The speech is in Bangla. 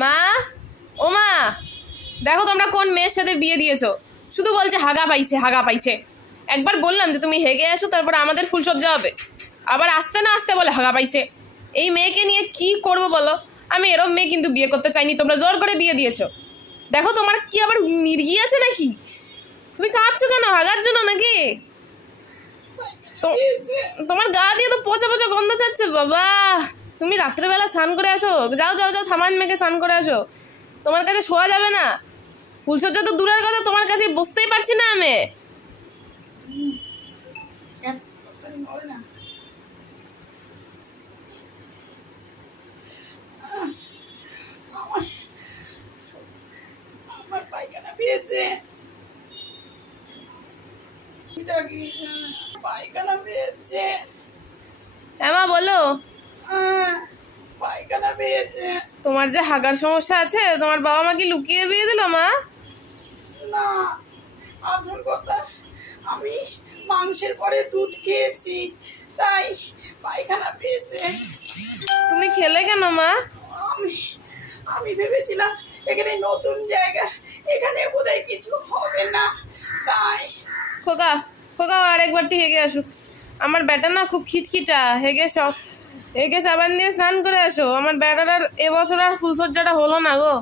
মা, ও মা, দেখো তোমরা কোন মেয়ের সাথে বিয়ে দিয়েছো। শুধু বলছে হাগা পাইছে হাগা পাইছে। একবার বললাম যে তুমি হেগে আসো, তারপর আমাদের ফুলসজ্জা হবে, আবার আসতে না আসতে বলে হাগা পাইছে। এই মেয়েকে নিয়ে কি করব বলো। আমি এরম মেয়ে কিন্তু বিয়ে করতে চাইনি, তোমরা জোর করে বিয়ে দিয়েছো। দেখো তোমার কি আবার মির্গি আছে নাকি? তুমি কাঁপছো কেন? হাগার জন্য নাকি? তোমার গা দিয়ে তো পচা পচা গন্ধ ছাড়ছে বাবা। তুমি রাত্রেবেলা স্নান করে আসো, যাও যাও যাও, সামান মেখে স্নান করে আসো। তোমার কাছে শোয়া যাবে না। ফুলসজ্জা তো দূরের কথা, তোমার কাছে বসতেই পারছি না আমি। আমার পায়খানা পেয়েছে, পায়খানা পেয়েছে। হ্যাঁ মা বলো। পায়খানা পেয়েছে। তোমার যে হাগার সমস্যা আছে, তোমার বাবা মা কি লুকিয়ে বিয়ে দিল মা? না, আসল কথা আমি মাংসের পরে দুধ খেয়েছি, তাই পায়খানা পেয়েছে। তুমি খেলে কেন মা? আমি আমি ভেবেছিলাম এখানে নতুন জায়গা, এখানে বোধহয় কিছু হবে না, তাই। খোকা খোকা আরেকবারটি হেগে আসুক। আমার বেটা না খুব খিটখিটা, হেগে সাবান দিয়ে স্নান করে আসো। আমার বেটাটার এবছর আর ফুলসজ্জাটা হলো না গো।